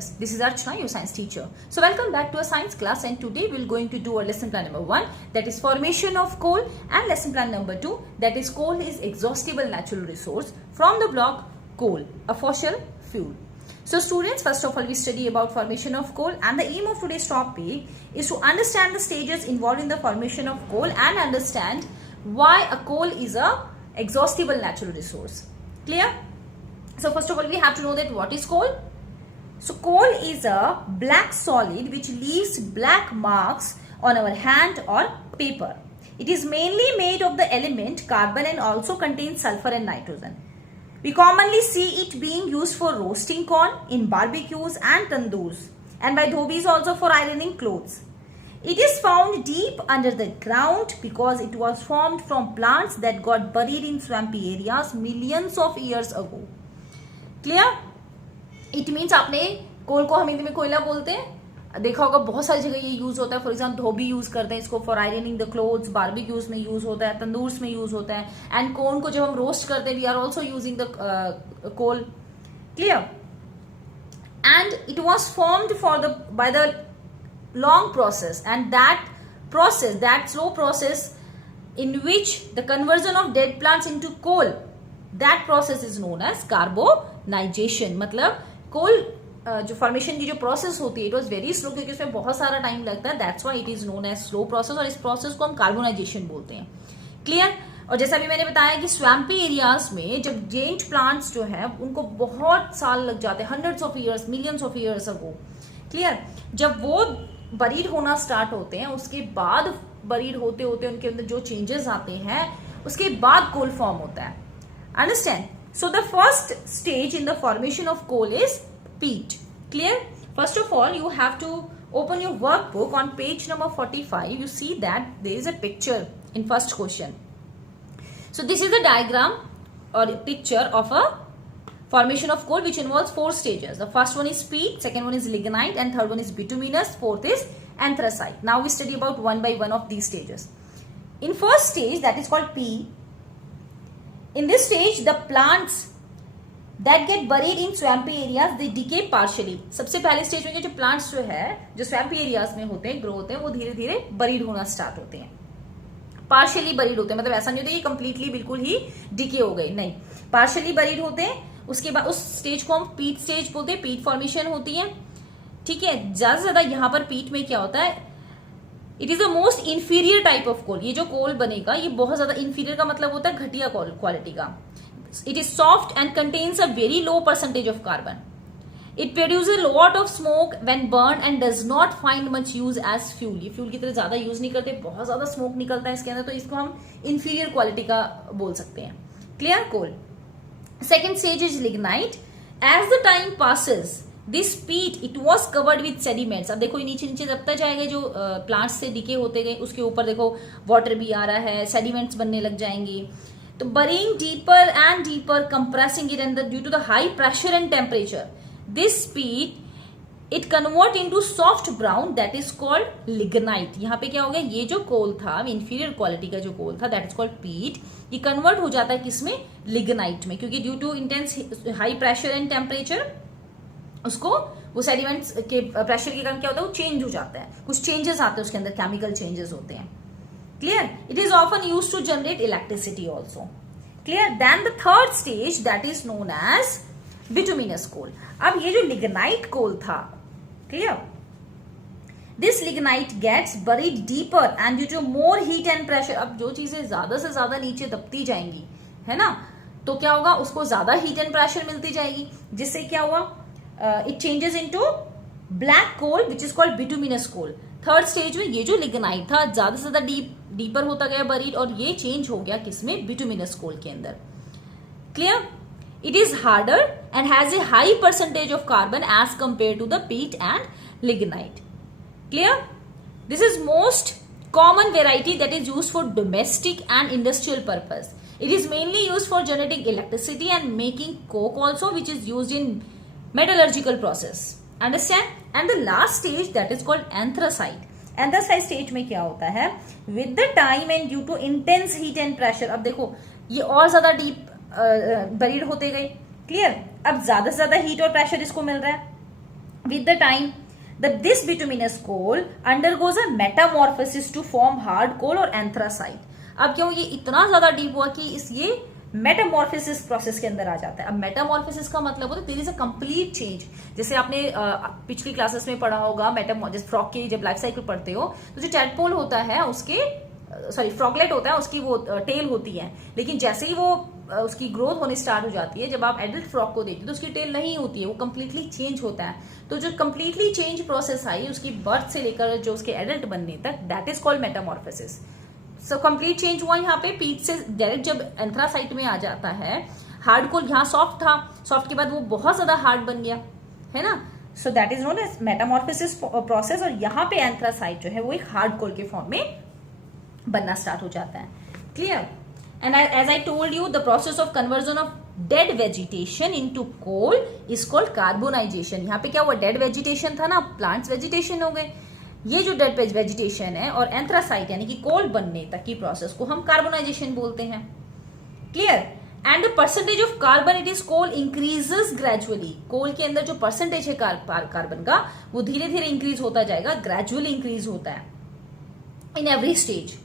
learners. This is Archana, your science teacher. So welcome back to our science class, and today we're going to do our lesson plan number 1, that is formation of coal, and lesson plan number 2, that is coal is exhaustible natural resource from the block coal, a fossil fuel. So students, first of all we study about formation of coal, and the aim of today's topic is to understand the stages involved in the formation of coal and understand why a coal is a exhaustible natural resource. Clear? So first of all we have to know that what is coal. So coal is a black solid which leaves black marks on our hand or paper. It is mainly made of the element carbon and also contains sulfur and nitrogen. We commonly see it being used for roasting corn, in barbecues and tandoors, and by dhobis also for ironing clothes. It is found deep under the ground because it was formed from plants that got buried in swampy areas millions of years ago. Clear? It means आपने कोल को हम हिंदी में कोयला बोलते हैं, देखा होगा बहुत सारी जगह ये यूज होता है. फॉर एग्जाम्पल धोबी यूज करते हैं इसको for ironing the clothes, barbecues में यूज होता है, तंदूर्स में यूज होता है, एंड कोन को जब हम रोस्ट करते हैं we are also using the coal. Clear? And it was formed by the long process, and that slow process in which the conversion of dead plants into coal, that process is known as carbonization. मतलब कोल जो फॉर्मेशन की जो प्रोसेस होती है it was very slow, क्योंकि उसमें बहुत सारा टाइम लगता है. That's why it is known as slow process, और इस प्रोसेस को हम कार्बोनाइजेशन बोलते हैं. क्लियर? और जैसा भी मैंने बताया कि स्वैम्पी एरियाज में जब जेंट प्लांट्स जो है उनको बहुत साल लग जाते हैं, hundreds of years, millions of years ago. Clear? जब वो बरीड होना स्टार्ट होते हैं, उसके बाद बरीड होते होते उनके अंदर जो चेंजेस आते हैं उसके बाद कोल फॉर्म होता है. Understand? So the first stage in the formation of coal is peat. Clear? First of all you have to open your workbook on page number 45. You see that there is a picture in first question. So this is a diagram or a picture of a formation of coal which involves 4 stages. The first one is peat, second one is lignite, and third one is bituminous, fourth is anthracite. Now we study about one by one of these stages. In first stage, that is called P. In this stage the plants that get buried in swampy areas they decay partially. सबसे पहले स्टेज में जो प्लांट्स जो है जो swampy areas में होते हैं, ग्रो होते हैं, वो धीरे धीरे बरीड होना स्टार्ट होते हैं. पार्शियली बरीड होते हैं, मतलब ऐसा नहीं होता ये कंप्लीटली बिल्कुल ही डिके हो गए, नहीं, पार्शियली बरीड होते हैं. उसके बाद उस स्टेज को हम पीट स्टेज बोलते हैं. पीट फॉर्मेशन होती है. ठीक है? ज्यादा से ज्यादा यहाँ पर पीट में क्या होता है, it is the most inferior type of coal. ये जो कोल बनेगा ये बहुत ज्यादा इंफीरियर का मतलब होता है घटिया क्वालिटी का. It is soft and contains a very low percentage of carbon. It produces a lot of smoke when burned and does not find much use as fuel. ये फ्यूल की तरह ज्यादा यूज नहीं करते, बहुत ज्यादा स्मोक निकलता है इसके अंदर, तो इसको हम इंफीरियर क्वालिटी का बोल सकते हैं. Clear? Coal. Second stage is lignite. As the time passes this peat it was covered with sediments. अब देखो नीचे नीचे दबता जाएगा, जो प्लांट्स से डिके होते गए उसके ऊपर देखो वाटर भी आ रहा है, सेडिमेंट्स बनने लग जाएंगे. तो burying deeper and deeper, compressing it, and due to the high pressure and temperature, this peat it convert into soft brown, that is called lignite. यहाँ पे क्या हो गया, ये जो कोल था inferior quality का जो कोल था that is called peat, ये कन्वर्ट हो जाता है किसमें, लिग्नाइट में, क्योंकि due to intense high pressure and temperature उसको वो सेडिमेंट्स के प्रेशर के कारण क्या होता है वो चेंज हो जाता है, कुछ चेंजेस आते हैं उसके अंदर, केमिकल चेंजेस होते हैं. Clear? It is often used to generate electricity also. Clear? Then the third stage that is known as bituminous coal. अब ये जो lignite coal था, clear? This lignite gets buried deeper and due to more heat and pressure. अब जो चीजें ज्यादा से ज्यादा नीचे दबती जाएंगी, है ना, तो क्या होगा, उसको ज्यादा हीट एंड प्रेशर मिलती जाएगी, जिससे क्या हुआ, it changes into black coal which is called bituminous coal. Third stage में ये जो लिग्नाइट था ज्यादा से ज्यादा डीपर होता गया बरीड, और ये चेंज हो गया किसमें, बिटुमिनस कोल के अंदर. Clear? It is harder and has a high percentage of carbon as compare to the peat and lignite. Clear? This is most common variety that is used for domestic and industrial purpose. It is mainly used for generating electricity and making coke also, which is used in metallurgical process. Understand? And the last stage that is called anthracite. Anthracite stage में क्या होता है, with the time and due to intense heat and pressure. अब देखो ये और ज्यादा deep buried होते गए. क्लियर? अब ज्यादा से ज्यादा हीट और प्रेशर इसको मिल रहा है, with the time this bituminous coal undergoes a metamorphosis to form hard coal or anthracite. अब क्यों ये इतना ज्यादा डीप हुआ कि ये मेटामॉर्फोसिस प्रोसेस के अंदर आ जाता है. अब मेटामॉर्फोसिस का मतलब होता है there is a complete change. जैसे आपने पिछली क्लासेस में पढ़ा होगा जैसे फ्रॉग की जब लाइफ साइकिल पढ़ते हो तो जो टैडपोल होता है उसके फ्रॉगलेट होता है उसकी वो टेल होती है, लेकिन जैसे ही वो उसकी ग्रोथ होने स्टार्ट हो जाती है, जब आप एडल्ट फ्रॉग को देखते हो तो उसकी टेल नहीं होती है, वो कंप्लीटली चेंज होता है. तो जो कंप्लीटली चेंज प्रोसेस आई उसकी बर्थ से लेकर जो उसके एडल्ट बनने तक, that is called Metamorphosis. So complete change हुआ यहाँ पे. पीच से डायरेक्ट जब एंथ्रासाइट में आ जाता है, हार्ड कोल यहाँ सॉफ्ट था, सॉफ्ट के बाद वो बहुत ज्यादा हार्ड बन गया, है ना. So that is known as metamorphosis process. और यहाँ पे एंथ्रासाइट जो है वो एक हार्ड कोल के फॉर्म में बनना स्टार्ट हो जाता है. Clear. And as I told you the process of conversion of dead vegetation into coal is called carbonisation. यहाँ पे क्या हुआ, डेड वेजिटेशन था ना, प्लांट्स वेजिटेशन हो गए. ये जो डेड वेजिटेशन है और एंथ्रासाइट यानी कि कोल बनने तक की प्रोसेस को हम कार्बोनाइजेशन बोलते हैं. Clear. And the percentage of carbon it is coal increases gradually. Coal के अंदर जो परसेंटेज है कार्बन का वो धीरे धीरे इंक्रीज होता जाएगा, ग्रेजुअली इंक्रीज होता है in every stage.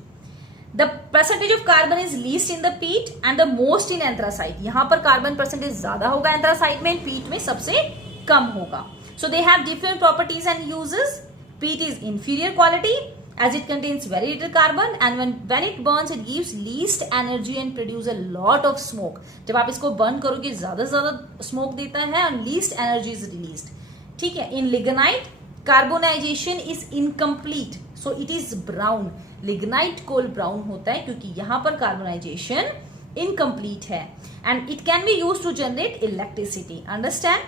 The percentage of carbon is least in the peat and the most in anthracite. यहाँ पर कार्बन परसेंटेज ज्यादा होगा एंथ्रासाइट में, पीट में सबसे कम होगा. So they have different properties and uses. Peat is inferior quality as it contains very little carbon and when it burns it gives least energy and produce a lot of smoke. जब आप इसको बर्न करोगे ज्यादा से ज्यादा स्मोक देता है और least energy is released. ठीक है. In lignite carbonisation is incomplete, so it is brown. Lignite coal brown होता है क्योंकि यहां पर कार्बोनाइजेशन इनकम्प्लीट है. And it can be use to generate electricity. Understand.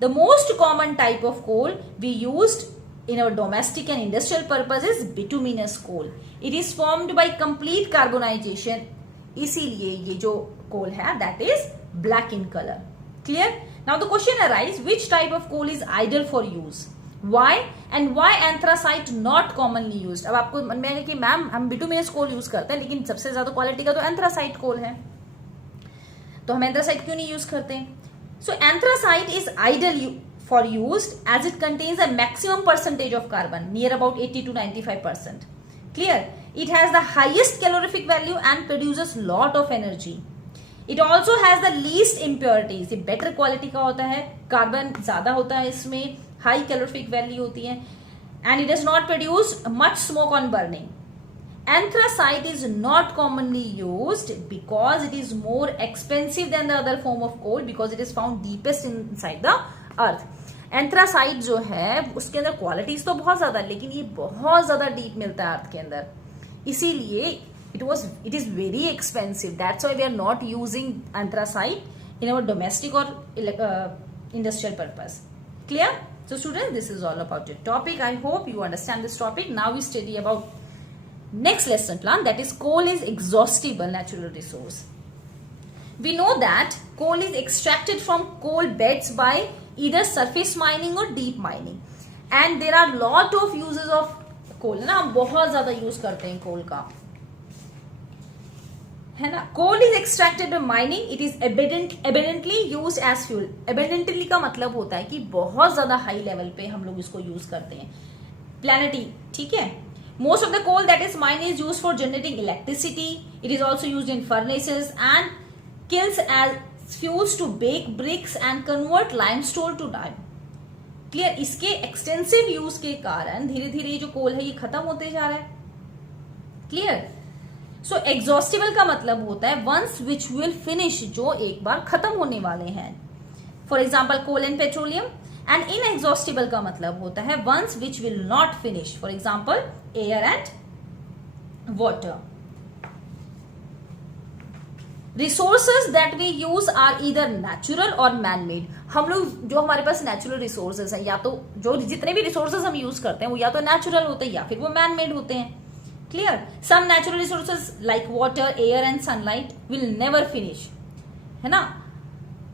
The most common type of coal we used in our domestic and industrial purpose is bituminous coal. It is formed by complete carbonisation. इसीलिए ये जो coal है that is black in colour. Clear. Now the question arise which type of coal is ideal for use. Why and why anthracite not commonly used? अब आपको मन में आएगा कि मैम हम बिटुमिनस कोल यूज करते हैं लेकिन सबसे ज्यादा क्वालिटी का तो एंथ्रासाइट कोल है, तो हम एंथ्रासाइट क्यों नहीं यूज करते. So anthracite is ideal for use as it contains a maximum percentage of carbon near about 80 to 95%. Clear. It has the highest calorific value and produces lot of energy. It also has the least impurities. ये better quality का होता है, कार्बन ज्यादा होता है इसमें, high calorific value होती है and it does not produce much smoke on burning. Anthracite is not commonly used because it is more expensive than the other form of coal because it is found deepest inside the earth. Anthracite जो है उसके अंदर क्वालिटीज तो बहुत ज्यादा, लेकिन ये बहुत ज्यादा डीप मिलता है अर्थ के अंदर, इसीलिए it is very expensive. That's why we are not using anthracite in our domestic or industrial purpose. Clear? So students, this is all about your topic. I hope you understand this topic. Now we study about next lesson plan, that is coal is exhaustible natural resource. We know that coal is extracted from coal beds by either surface mining or deep mining, and there are lot of uses of coal. ना हम बहुत ज्यादा यूज करते हैं कोल का, है ना. Coal is extracted by mining. It is evidently use as fuel. Evidently का मतलब होता है कि बहुत ज्यादा हाई लेवल पे हम लोग इसको यूज करते हैं. प्लैनेटी. ठीक है. Most of the coal that is mine is use for generating electricity. It is also use in furnaces and kilns as fuels to bake bricks and convert limestone to dye. Clear. इसके extensive use के कारण धीरे धीरे जो coal है ये खत्म होते जा रहा है. क्लियर. सो एग्जॉस्टिबल का मतलब होता है वंस विच विल फिनिश, जो एक बार खत्म होने वाले हैं. For example coal and petroleum. And inexhaustible का मतलब होता है ones which will not finish. For example air and water. Resources that we use are either natural और मैन मेड. हम लोग जो हमारे पास नेचुरल रिसोर्सेज है, या तो जो जितने भी रिसोर्सेज हम यूज करते हैं वो या तो नेचुरल होते हैं या फिर वो मैन मेड होते हैं. Clear. Some natural resources like water, air and sunlight will never finish, है ना.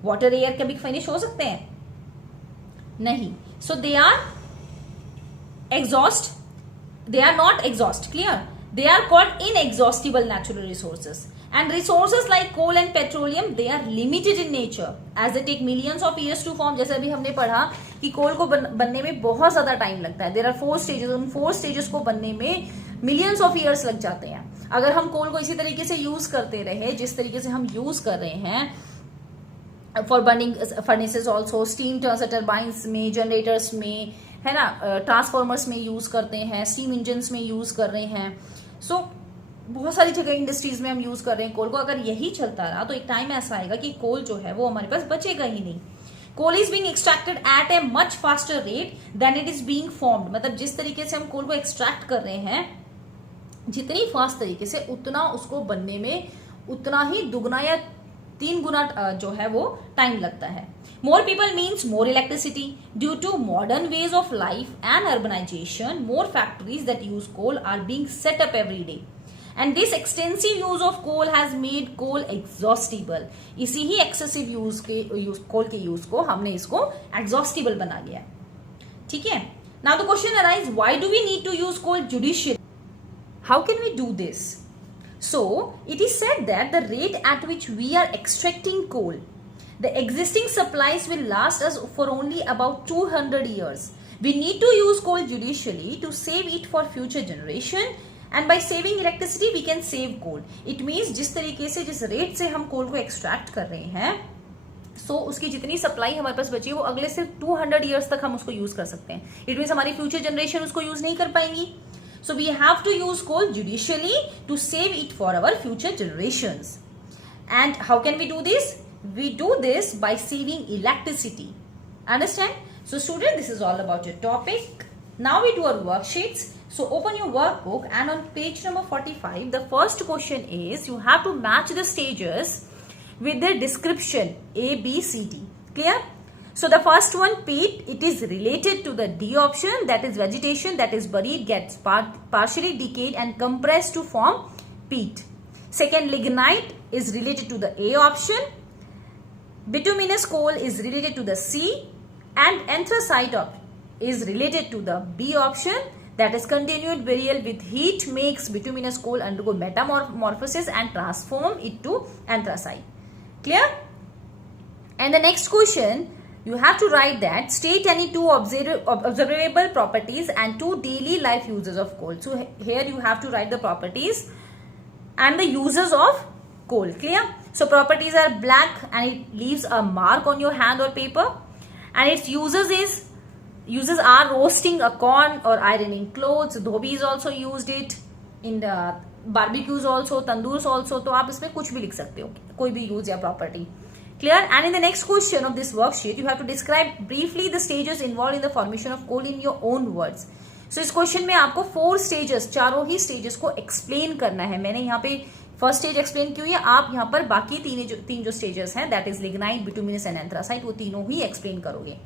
वाटर, एयर कभी फिनिश हो सकते हैं? नहीं. So they are exhaust, they are not exhaust. Clear. They are called inexhaustible natural resources. And resources like coal and petroleum, they are limited in nature as they take millions of years to form. जैसे अभी हमने पढ़ा कि कोल को बनने में बहुत ज्यादा टाइम लगता है. There are 4 stages. उन 4 stages को बनने में millions of years लग जाते हैं. अगर हम कोल को इसी तरीके से यूज करते रहे जिस तरीके से हम यूज कर रहे हैं for burning furnaces also, steam turbines में, जनरेटर्स में, है ना, ट्रांसफॉर्मर्स में यूज करते हैं, स्टीम इंजन में यूज कर रहे हैं. सो बहुत सारी जगह इंडस्ट्रीज में हम यूज कर रहे हैं कोल को. अगर यही चलता रहा तो एक टाइम ऐसा आएगा कि कोल जो है वो हमारे पास बचेगा ही नहीं. Coal is being extracted at a much faster rate than it is being formed. मतलब जिस तरीके से हम कोल को एक्सट्रैक्ट कर रहे हैं जितनी फास्ट तरीके से उतना उसको बनने में उतना ही दुगना या 3 गुना जो है वो टाइम लगता है. More people means more electricity due to modern ways of life and urbanisation. More factories that use coal are being set up every day. And this extensive use of coal has made coal exhaustible. इसी ही एक्सेसिव कोल के यूज को हमने इसको एग्जॉस्टिबल बना लिया. ठीक है. Now the question arise, why do we need to use coal judiciously? How can we do this? So, it is said that the rate at which we are extracting coal, the existing supplies will last us for only about 200 years. We need to use coal judiciously to save it for future generation, and by saving electricity we can save coal. It means जिस तरीके से जिस रेट से हम कोल को एक्सट्रैक्ट कर रहे हैं उसकी जितनी सप्लाई हमारे पास बची है वो अगले सिर्फ 200 ईयर्स तक हम उसको यूज कर सकते हैं. इट मीन्स हमारी फ्यूचर जनरेशन उसको यूज नहीं कर पाएंगी. So we have to use coal judiciously to save it for our future generations. And how can we do this? We do this by saving electricity. Understand? So student, this is all about your topic. Now we do our worksheets. So open your workbook and on page number 45, the first question is you have to match the stages with their description A, B, C, D. Clear? So the first one, peat, it is related to the D option, that is vegetation that is buried, gets partially decayed and compressed to form peat. Second, lignite is related to the A option. Bituminous coal is related to the C, and anthracite is related to the B option, that is continued burial with heat makes bituminous coal undergo metamorphosis and transform it to anthracite. Clear? And the next question, you have to write that state any 2 observable properties and 2 daily life uses of coal. So here you have to write the properties and the uses of coal. Clear? So properties are black and it leaves a mark on your hand or paper, and its uses are roasting a corn or ironing clothes. Dhobi is also used it in the barbecues also, tandoors also. तो आप इसमें कुछ भी लिख सकते हो, कोई भी use या property. Clear? And in the next question of this worksheet, you have to describe briefly the stages involved in the formation of coal in your own words. So इस क्वेश्चन में आपको 4 stages, चारों ही stages को explain करना है. मैंने यहाँ पे फर्स्ट स्टेज एक्सप्लेन की हुई है, आप यहाँ पर बाकी तीन जो स्टेजेस हैं, that is lignite, bituminous and anthracite, वो तीनों ही एक्सप्लेन करोगे.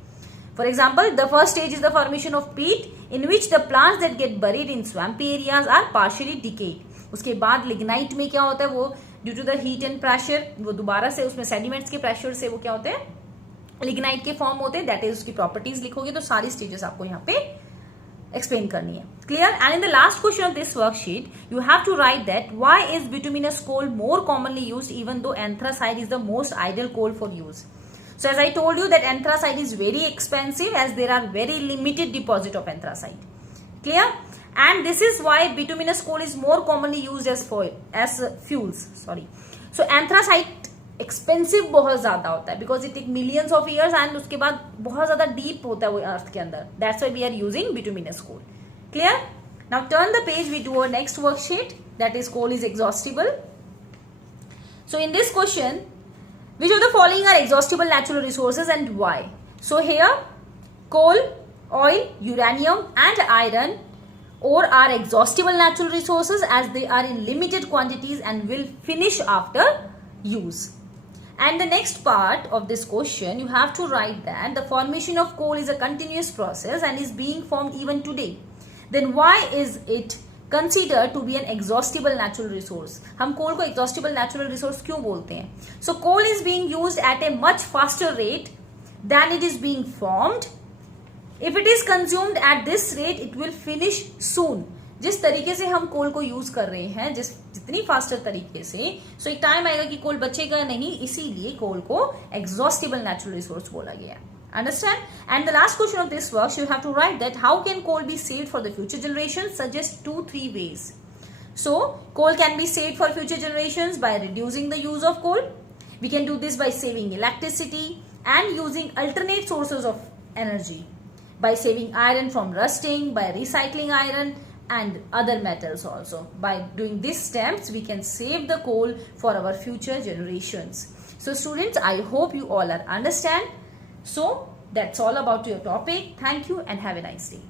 For example, the first stage is the formation of peat, in which the plants that get buried in swampy areas are partially decayed. उसके बाद लिग्नाइट में क्या होता है, वो due to the heat and pressure, वो दोबारा से उसमें सेडिमेंट्स के प्रेशर से वो क्या होते हैं, लिग्नाइट के फॉर्म होते हैं. दैट इज उसकी प्रॉपर्टीज लिखोगे तो सारी स्टेजेस आपको यहाँ पे एक्सप्लेन करनी है. Clear? And in the last question of this worksheet you have to write that why is bituminous coal more commonly used even though anthracite is the most ideal coal for use. So as I told you that anthracite is very expensive as there are very limited deposit of anthracite. Clear? And this is why bituminous coal is more commonly used as fuels. Sorry. So anthracite expensive बहुत ज्यादा होता है because it take millions of years and उसके बाद बहुत ज्यादा deep होता है वो अर्थ के अंदर. That's why we are using bituminous coal. Clear? Now turn the page. We do our next worksheet, that is coal is exhaustible. So in this question, which of the following are exhaustible natural resources and why? So here, coal, oil, uranium and iron ore are exhaustible natural resources as they are in limited quantities and will finish after use. And the next part of this question, you have to write that the formation of coal is a continuous process and is being formed even today. Then why is it considered to be an exhaustible natural resource? हम coal को exhaustible natural resource क्यों बोलते हैं? So coal is being used at a much faster rate than it is being formed. If it is consumed at this rate, it will finish soon. जिस तरीके से हम coal को use कर रहे हैं, जितनी फास्टर तरीके से, सो एक टाइम आएगा कि कोल बचेगा नहीं, इसीलिए कोल को एग्जॉस्टिबल नेचुरल रिसोर्स बोला गया. Understand? And the last question of this work, you have to write that how can coal be saved for the future generations? Suggest 2-3 ways. So coal can be saved for future generations by reducing the use of coal. We can do this by saving electricity and using alternate sources of energy, by saving iron from rusting, by recycling iron and other metals also. By doing these steps, we can save the coal for our future generations. So students, I hope you all are understand. So that's all about your topic. Thank you and have a nice day.